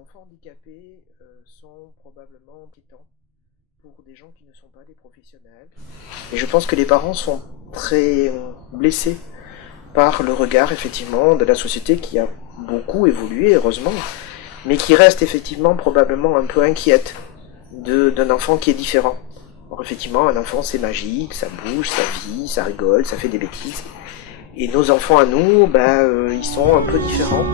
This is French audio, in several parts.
enfants handicapés sont probablement inquiétants pour des gens qui ne sont pas des professionnels. Et je pense que les parents sont très blessés par le regard effectivement de la société qui a beaucoup évolué, heureusement, mais qui reste effectivement probablement un peu inquiète d'un enfant qui est différent. Alors effectivement, un enfant c'est magique, ça bouge, ça vit, ça rigole, ça fait des bêtises. Et nos enfants à nous, ils sont un peu différents.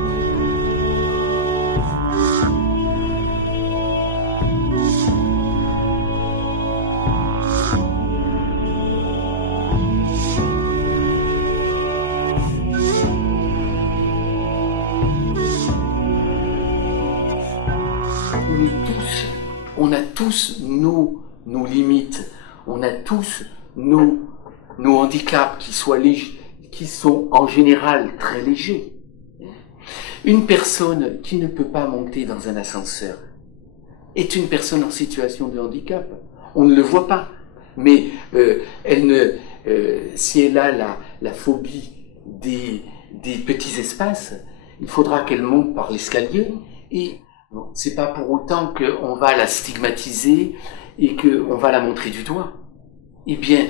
On a tous nos limites, on a tous nos handicaps qui sont en général très légers. Une personne qui ne peut pas monter dans un ascenseur est une personne en situation de handicap. On ne le voit pas, mais si elle a la phobie des petits espaces, il faudra qu'elle monte par l'escalier et bon, c'est pas pour autant qu'on va la stigmatiser et qu'on va la montrer du doigt. Eh bien,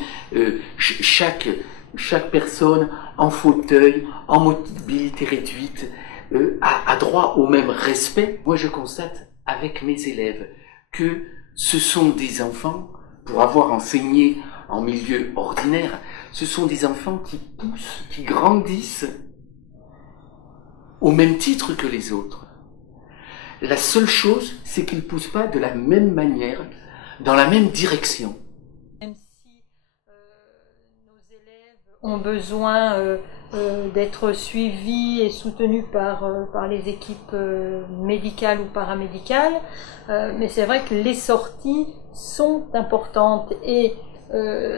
chaque personne en fauteuil, en mobilité réduite, a droit au même respect. Moi, je constate avec mes élèves que ce sont des enfants, pour avoir enseigné en milieu ordinaire, ce sont des enfants qui poussent, qui grandissent au même titre que les autres. La seule chose, c'est qu'ils ne poussent pas de la même manière, dans la même direction. Même si nos élèves ont besoin d'être suivis et soutenus par les équipes médicales ou paramédicales, mais c'est vrai que les sorties sont importantes et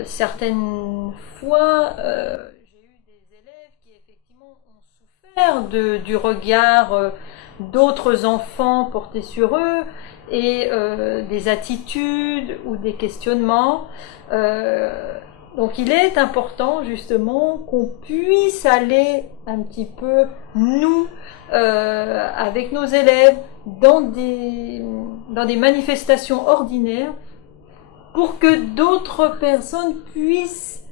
certaines fois j'ai eu des élèves qui effectivement ont souffert du regard d'autres enfants portés sur eux et des attitudes ou des questionnements. Donc il est important justement qu'on puisse aller un petit peu, nous, avec nos élèves, dans des manifestations ordinaires pour que d'autres personnes puissent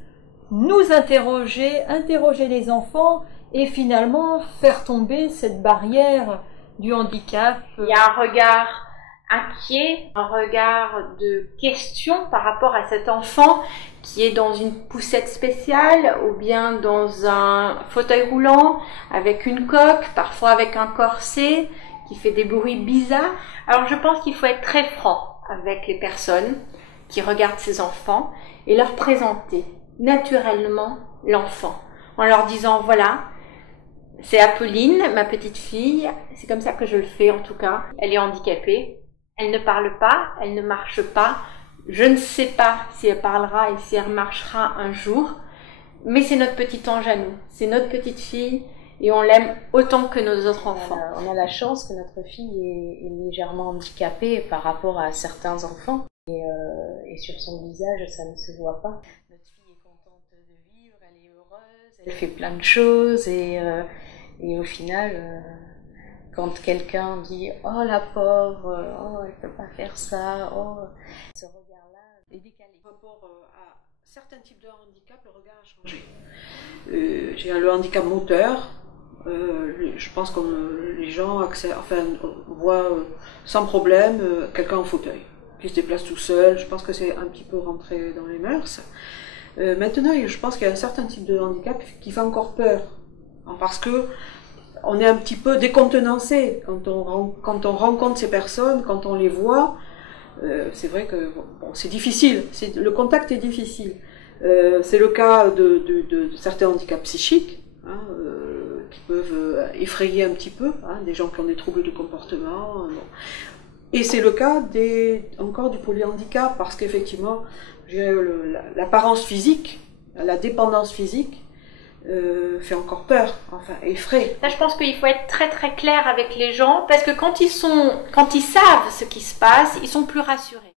nous interroger les enfants et finalement faire tomber cette barrière du handicap. Il y a un regard inquiet, un regard de question par rapport à cet enfant qui est dans une poussette spéciale ou bien dans un fauteuil roulant avec une coque, parfois avec un corset qui fait des bruits bizarres. Alors je pense qu'il faut être très franc avec les personnes qui regardent ces enfants et leur présenter naturellement l'enfant en leur disant voilà, c'est Apolline, ma petite fille, c'est comme ça que je le fais en tout cas. Elle est handicapée, elle ne parle pas, elle ne marche pas. Je ne sais pas si elle parlera et si elle marchera un jour, mais c'est notre petit ange à nous, c'est notre petite fille et on l'aime autant que nos autres enfants. On a la chance que notre fille est légèrement handicapée par rapport à certains enfants et sur son visage ça ne se voit pas. Notre fille est contente de vivre, elle est heureuse, elle fait plein de choses et au final, quand quelqu'un dit « Oh la pauvre, oh elle peut pas faire ça, oh », ce regard-là est décalé. Par rapport à certains types de handicap, le regard a changé. J'ai le handicap moteur. Je pense que les gens voient sans problème quelqu'un en fauteuil qui se déplace tout seul. Je pense que c'est un petit peu rentré dans les mœurs. Maintenant, je pense qu'il y a un certain type de handicap qui fait encore peur. Parce que on est un petit peu décontenancé quand on rencontre ces personnes, quand on les voit. C'est vrai que bon, c'est difficile, le contact est difficile. C'est le cas de certains handicaps psychiques qui peuvent effrayer un petit peu, des gens qui ont des troubles de comportement. Bon. Et c'est le cas encore du polyhandicap, parce qu'effectivement, l'apparence physique, la dépendance physique, fait encore peur, enfin effraie. Là, je pense qu'il faut être très très clair avec les gens parce que quand ils savent ce qui se passe, ils sont plus rassurés.